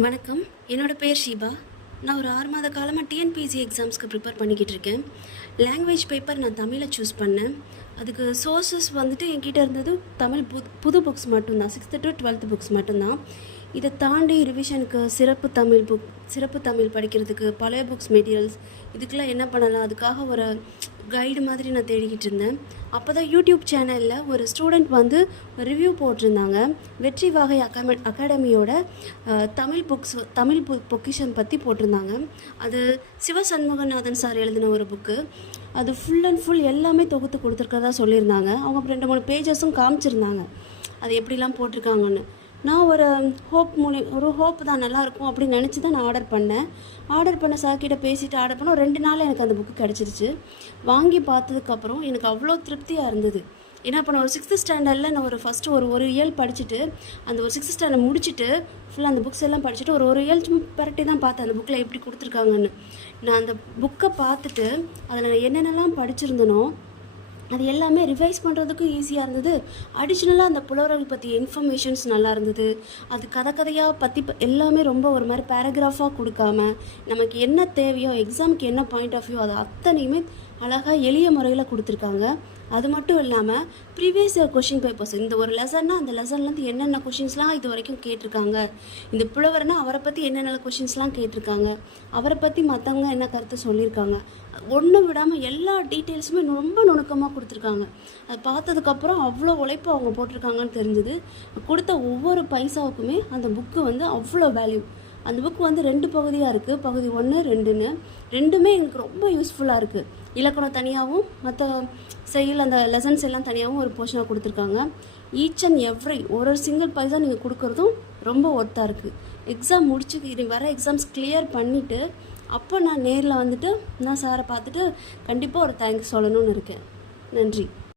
வணக்கம். என்னோட பேர் ஷீபா. நான் ஒரு 6 மாத காலமாக டிஎன்பிஎஸ்சி எக்ஸாம்ஸ்க்கு ப்ரிப்பேர் பண்ணிக்கிட்டு இருக்கேன். லாங்குவேஜ் பேப்பர் நான் தமிழில் சூஸ் பண்ணேன். அதுக்கு சோர்ஸஸ் வந்துட்டு என்கிட்ட இருந்தது தமிழ் புது புக்ஸ் மட்டும்தான். 6th to 12th புக்ஸ் மட்டும்தான். இதை தாண்டி ரிவிஷனுக்கு சிறப்பு தமிழ் படிக்கிறதுக்கு பழைய புக்ஸ் மெட்டீரியல்ஸ் இதுக்கெல்லாம் என்ன பண்ணலாம், அதுக்காக ஒரு கைடு மாதிரி நான் தேடிக்கிட்டு இருந்தேன். அப்போ தான் யூடியூப் சேனலில் ஒரு ஸ்டூடெண்ட் வந்து ரிவ்யூ போட்டிருந்தாங்க. வெற்றி வாகை அகாடமியோட தமிழ் பொக்கிஷன் பற்றி போட்டிருந்தாங்க. அது சிவசண்முகநாதன் சார் எழுதின ஒரு புக்கு. அது ஃபுல் அண்ட் ஃபுல் எல்லாமே தொகுத்து கொடுத்துருக்கதா சொல்லியிருந்தாங்க. அவங்க 2-3 பேஜஸும் காமிச்சிருந்தாங்க அது எப்படிலாம் போட்டிருக்காங்கன்னு. நான் ஒரு ஹோப் தான் நல்லாயிருக்கும் அப்படின்னு நினச்சி தான் நான் ஆர்டர் பண்ண சார்கிட்ட பேசிவிட்டு ஆர்டர் பண்ண 2 நாள் எனக்கு அந்த புக்கு கிடச்சிருச்சு. வாங்கி பார்த்ததுக்கப்புறம் எனக்கு அவ்வளோ திருப்தியாக இருந்தது. ஏன்னா இப்போ நான் ஒரு 6th ஸ்டாண்டர்டில் நான் ஃபஸ்ட்டு ஒரு இயல் படிச்சுட்டு அந்த ஒரு 6th ஸ்டாண்டர்ட் முடிச்சுட்டு ஃபுல்லாக அந்த புக்ஸ் எல்லாம் படிச்சுட்டு ஒரு இயல் சும்மா பரட்டி தான் பார்த்தேன் அந்த புக்கில் எப்படி கொடுத்துருக்காங்கன்னு. நான் அந்த புக்கை பார்த்துட்டு அதில் நான் என்னென்னலாம் படிச்சிருந்தனோ அது எல்லாமே ரிவைஸ் பண்ணுறதுக்கும் ஈஸியாக இருந்தது. அடிஷ்னலாக அந்த புலவர்கள் பற்றிய இன்ஃபர்மேஷன்ஸ் நல்லா இருந்தது. அது கதையாக பற்றி எல்லாமே ரொம்ப ஒரு மாதிரி பேராகிராஃபாக கொடுக்காம நமக்கு என்ன தேவையோ, எக்ஸாமுக்கு என்ன பாயிண்ட் ஆஃப் வியூ, அது அத்தனையுமே அழகாக எளிய முறையில் கொடுத்துருக்காங்க. அது மட்டும் இல்லாமல் ப்ரீவியஸ் இயர் கொஷின் பேப்பர்ஸ், இந்த ஒரு லெசன்னா அந்த லெசன்லேருந்து என்னென்ன கொஷின்ஸ்லாம் இது வரைக்கும் கேட்டிருக்காங்க, இந்த புலவர்னா அவரை பற்றி என்னென்ன கொஷின்ஸ்லாம் கேட்டிருக்காங்க, அவரை பற்றி மற்றவங்க என்ன கருத்து சொல்லியிருக்காங்க, ஒன்று விடாமல் எல்லா டீட்டெயில்ஸுமே ரொம்ப நுணுக்கமாக கொடுத்துருக்காங்க. அதை பார்த்ததுக்கப்புறம் அவ்வளோ உழைப்பு அவங்க போட்டிருக்காங்கன்னு தெரிஞ்சுது. கொடுத்த ஒவ்வொரு பைசாவுக்குமே அந்த புக்கு வந்து அவ்வளோ வேல்யூ. அந்த புக் வந்து 2 பகுதியாக இருக்குது. பகுதி 1, 2ன்னு ரெண்டுமே எனக்கு ரொம்ப யூஸ்ஃபுல்லாக இருக்குது. இலக்கணம் தனியாகவும் மற்ற செயல் அந்த லெசன்ஸ் எல்லாம் தனியாகவும் ஒரு போர்ஷனாக கொடுத்துருக்காங்க. ஈச் அண்ட் எவ்ரி ஒரு சிங்கிள் பைசா நீங்கள் கொடுக்குறதும் ரொம்ப ஒர்த்தாக இருக்குது. எக்ஸாம் முடிச்சு இது வர எக்ஸாம்ஸ் கிளியர் பண்ணிவிட்டு அப்போ நான் நேரில் வந்துட்டு நான் சாரை பார்த்துட்டு கண்டிப்பாக ஒரு தேங்க்ஸ் சொல்லணும்னு இருக்கேன். நன்றி.